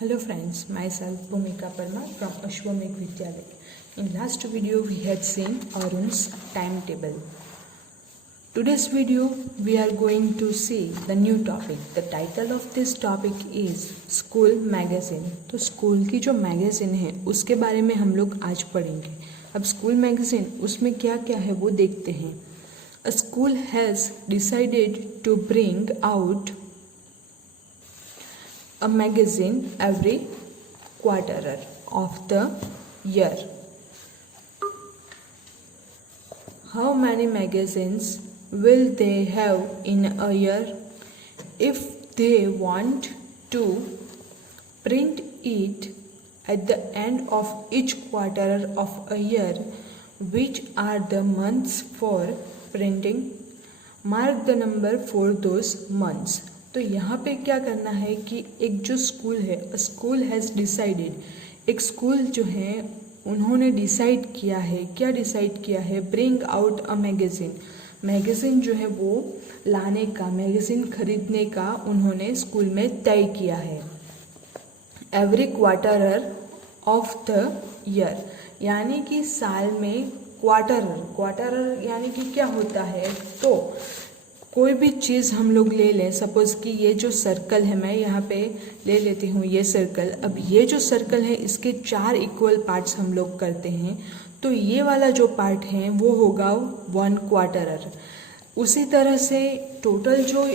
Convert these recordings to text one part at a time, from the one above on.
Hello friends, myself Bhumika Parmar from Ashwamekh Vidyalaya. In last video we had seen Arun's timetable. Today's video we are going to see the new topic. The title of this topic is School Magazine. तो school की जो magazine है उसके बारे में हम लोग आज पढ़ेंगे. अब स्कूल मैगज़ीन उसमें क्या क्या है वो देखते हैं. A school has decided to bring out a magazine every quarter of the year. How many magazines will they have in a year? If they want to print it at the end of each quarter of a year, which are the months for printing? Mark the number for those months. तो यहाँ पे क्या करना है कि एक जो school है, स्कूल हैज़ डिसाइडेड, एक स्कूल जो है उन्होंने डिसाइड किया है. क्या डिसाइड किया है? Bring out a magazine. Magazine जो है वो लाने का, मैगज़ीन खरीदने का उन्होंने स्कूल में तय किया है. Every quarter of the year, यानी कि साल में क्वार्टर यानी कि क्या होता है. तो कोई भी चीज़ हम लोग ले लें, सपोज़ कि ये जो सर्कल है, मैं यहाँ पे ले लेती हूँ ये सर्कल. अब ये जो सर्कल है इसके 4 इक्वल पार्ट्स हम लोग करते हैं, तो ये वाला जो पार्ट है वो होगा 1 क्वार्टर. उसी तरह से टोटल जो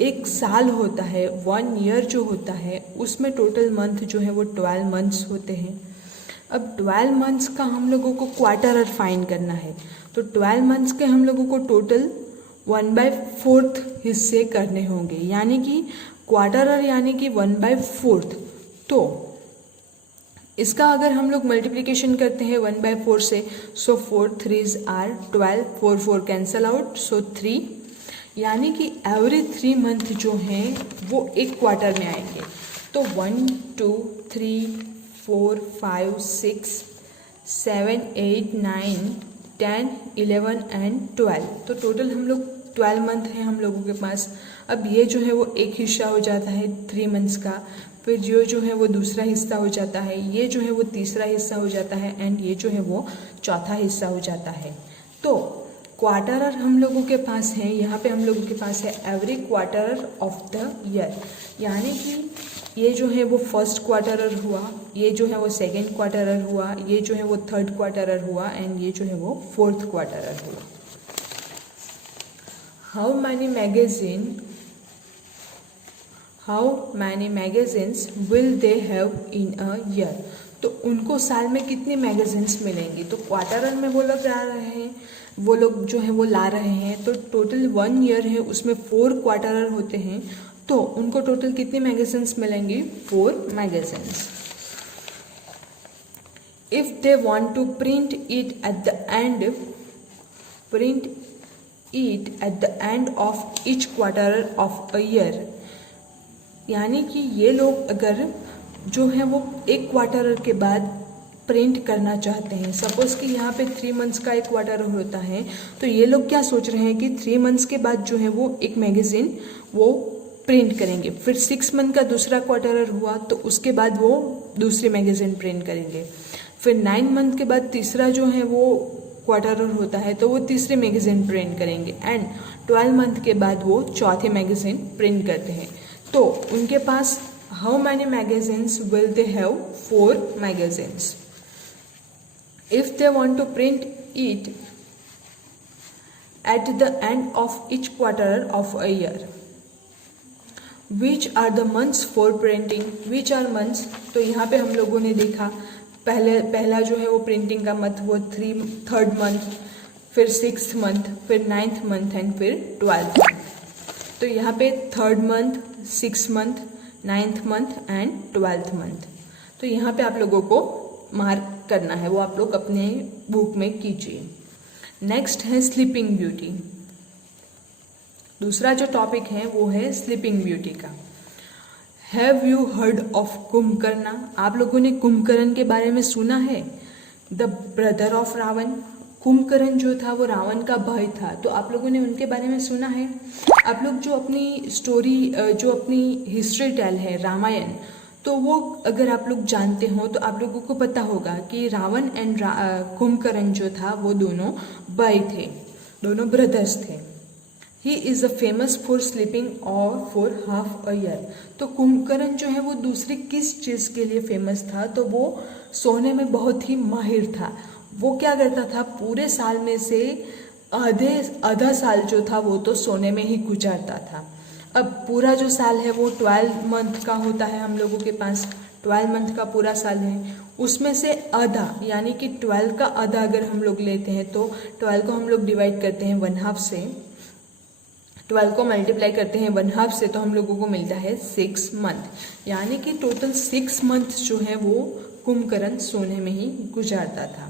एक साल होता है, 1 ईयर जो होता है, उसमें टोटल मंथ जो है वो 12 मंथ्स होते हैं. अब 12 मंथ्स का हम लोगों को क्वार्टर फाइंड करना है, तो 12 मंथ्स के हम लोगों को टोटल 1/4 हिस्से करने होंगे, यानी कि क्वार्टर यानी कि 1/4. तो इसका अगर हम लोग मल्टीप्लिकेशन करते हैं 1/4 से, सो 4 3s आर 12, 4 4 कैंसल आउट, सो 3, यानी कि एवरी 3 मंथ जो हैं वो एक क्वार्टर में आएंगे. तो 1 2 3 4 5 6 7 8 9 10 11 एंड 12. तो टोटल हम लोग 12 मंथ हैं हम लोगों के पास. अब ये जो है वो एक हिस्सा हो जाता है 3 मंथ्स का, फिर जो है वो दूसरा हिस्सा हो जाता है, ये जो है वो तीसरा हिस्सा हो जाता है, एंड ये जो है वो चौथा हिस्सा हो जाता है. तो क्वार्टर हम लोगों के पास है, यहाँ पे हम लोगों के पास है every quarter of the year, यानी कि ये जो है वो फर्स्ट क्वार्टर हुआ, ये जो है वो सेकेंड क्वार्टर हुआ, ये जो है वो थर्ड क्वार्टर हुआ, एंड ये जो है वो फोर्थ क्वार्टर हुआ. How many magazines will they have in a year. तो उनको साल में कितनी मैगजीन्स मिलेंगी. तो क्वार्टर में वो लोग ला रहे हैं, वो लोग जो है वो ला रहे हैं, तो टोटल 1 ईयर है उसमें 4 क्वार्टर होते हैं, तो उनको टोटल कितनी मैगजीन्स मिलेंगी? 4 magazines. If they want to print it at the end of each quarter of a year, यानी कि ये लोग अगर जो है वो एक क्वार्टर के बाद प्रिंट करना चाहते हैं, सपोज़ कि यहाँ पे 3 मंथ्स का एक क्वार्टर होता है, तो ये लोग क्या सोच रहे हैं कि 3 मंथ्स के बाद जो है वो एक मैगज़ीन वो प्रिंट करेंगे, फिर 6 मंथ का दूसरा क्वार्टर हुआ तो उसके बाद वो दूसरी मैगज़ीन प्रिंट करेंगे, फिर 9 मंथ के बाद तीसरा जो है वो क्वार्टर होता है तो वो तीसरी मैगज़ीन प्रिंट करेंगे, एंड 12 मंथ के बाद वो चौथी मैगज़ीन प्रिंट करते हैं. तो उनके पास how many magazines will they have? 4 magazines. If they want to print it at the end of each quarter of a year, which are the months for printing. Which are months, तो यहाँ पे हम लोगों ने देखा पहला जो है वो प्रिंटिंग का मंथ वो 3rd मंथ, फिर 6th मंथ, फिर 9th मंथ एंड फिर 12th मंथ. तो यहाँ पे 3rd month, 6th month, 9th month and 12th month. तो यहाँ पे आप लोगों को मार्क करना है, वो आप लोग अपने बुक में कीजिए. नेक्स्ट है स्लीपिंग ब्यूटी. दूसरा जो टॉपिक है वो है स्लीपिंग ब्यूटी का. Have you heard of Kumbhakarna. आप लोगों ने कुंभकर्ण के बारे में सुना है? The brother of Ravana. Kumbhakarna जो था वो रावण का भाई था, तो आप लोगों ने उनके बारे में सुना है? आप लोग जो अपनी स्टोरी जो अपनी हिस्ट्री टेल है रामायण, तो वो अगर आप लोग जानते हो तो आप लोगों को पता होगा कि रावण एंड कुंभकर्ण जो था वो दोनों भाई थे, दोनों ब्रदर्स थे। He is a famous for sleeping और फॉर हाफ अ ईयर। तो कुंभकर्ण जो है वो दूसरी किस चीज़ के लिए फेमस था, तो वो सोने में बहुत ही माहिर था। वो क्या करता था, पूरे साल में से आधा साल जो था वो तो सोने में ही गुजारता था। अब पूरा जो साल है वो 12 मंथ का होता है, हम लोगों के पास 12 मंथ का पूरा साल है। उसमें से आधा यानी कि 12 का आधा अगर हम लोग लेते हैं तो 12 को हम लोग डिवाइड करते हैं 1/2 से, 12 को मल्टीप्लाई करते हैं 1/2 से, तो हम लोगों को मिलता है 6 मंथ। यानी कि टोटल 6 मंथ जो है वो कुंभकर्ण सोने में ही गुजारता था।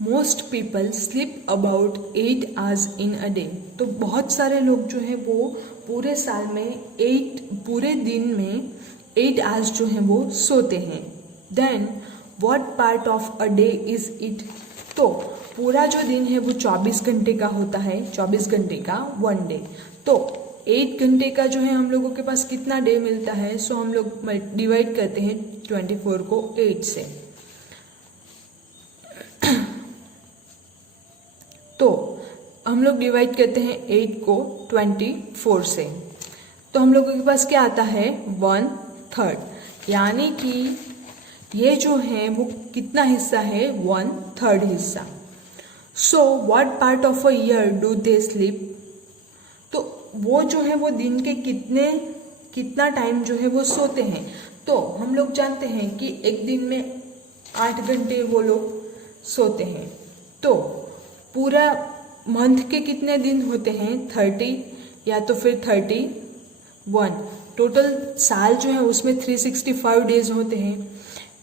Most people sleep about 8 hours in a day. तो बहुत सारे लोग जो है वो पूरे साल में पूरे दिन में 8 आवर्स जो है वो सोते हैं। Then what part of a day is it. तो पूरा जो दिन है वो 24 घंटे का होता है, 24 घंटे का 1 डे। तो 8 घंटे का जो है हम लोगों के पास कितना डे मिलता है, सो हम लोग डिवाइड करते हैं 24 को 8 से। तो हम लोग डिवाइड करते हैं 8 को 24 से, तो हम लोगों के पास क्या आता है 1/3। यानी कि ये जो है वो कितना हिस्सा है, 1/3 हिस्सा। So what part of a year do they sleep. तो वो जो है वो दिन के कितना टाइम जो है वो सोते हैं। तो हम लोग जानते हैं कि एक दिन में 8 घंटे वो लोग सोते हैं। तो पूरा मंथ के कितने दिन होते हैं, 30 या तो फिर 31। टोटल साल जो है उसमें 365 डेज होते हैं।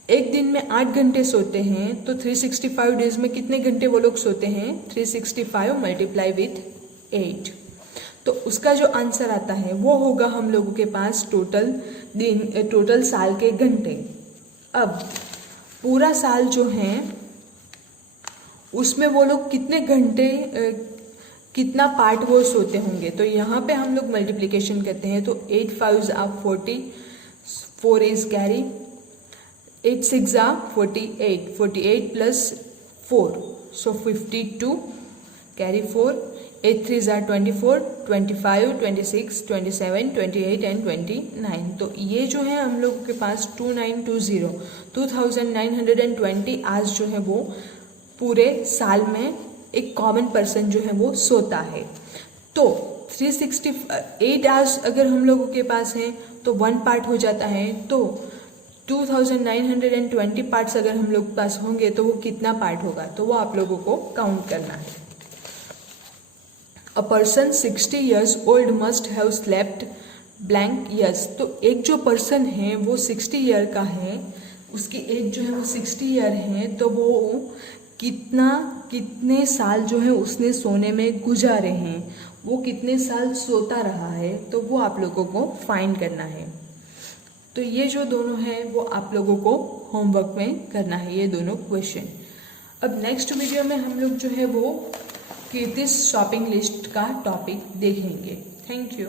एक दिन में 8 घंटे सोते हैं, तो 365 डेज में कितने घंटे वो लोग सोते हैं, 365 मल्टीप्लाई विथ 8। तो उसका जो आंसर आता है वो होगा हम लोगों के पास टोटल साल के घंटे। अब पूरा साल जो है उसमें वो लोग कितने घंटे कितना पार्ट वो सोते होंगे। तो यहाँ पे हम लोग मल्टीप्लिकेशन करते हैं, तो 8 5s are 40, 4 is carry, 8 6 are 48, 48 plus 4, so 52, carry 4, 8 3s are 24, 25, 26, 27, 28 and 29। तो ये जो है हम लोगों के पास 2920 आवर्स जो है वो पूरे साल में एक कॉमन पर्सन जो है वो सोता है। तो 368 आवर्स अगर हम लोगों के पास है तो 1 पार्ट हो जाता है। तो 2920 पार्ट्स अगर हम लोग के पास होंगे तो वो कितना पार्ट होगा, तो वो आप लोगों को काउंट करना है। A person 60 years old must have slept blank years। तो एक जो पर्सन है वो 60 ईयर का है, उसकी एज जो है वो 60 ईयर है, तो वो कितने साल जो है उसने सोने में गुजारे हैं, वो कितने साल सोता रहा है, तो वो आप लोगों को फाइंड करना है। तो ये जो दोनों हैं वो आप लोगों को होमवर्क में करना है, ये दोनों क्वेश्चन। अब नेक्स्ट वीडियो में हम लोग जो है वो कीर्तिस शॉपिंग लिस्ट का टॉपिक देखेंगे। Thank you.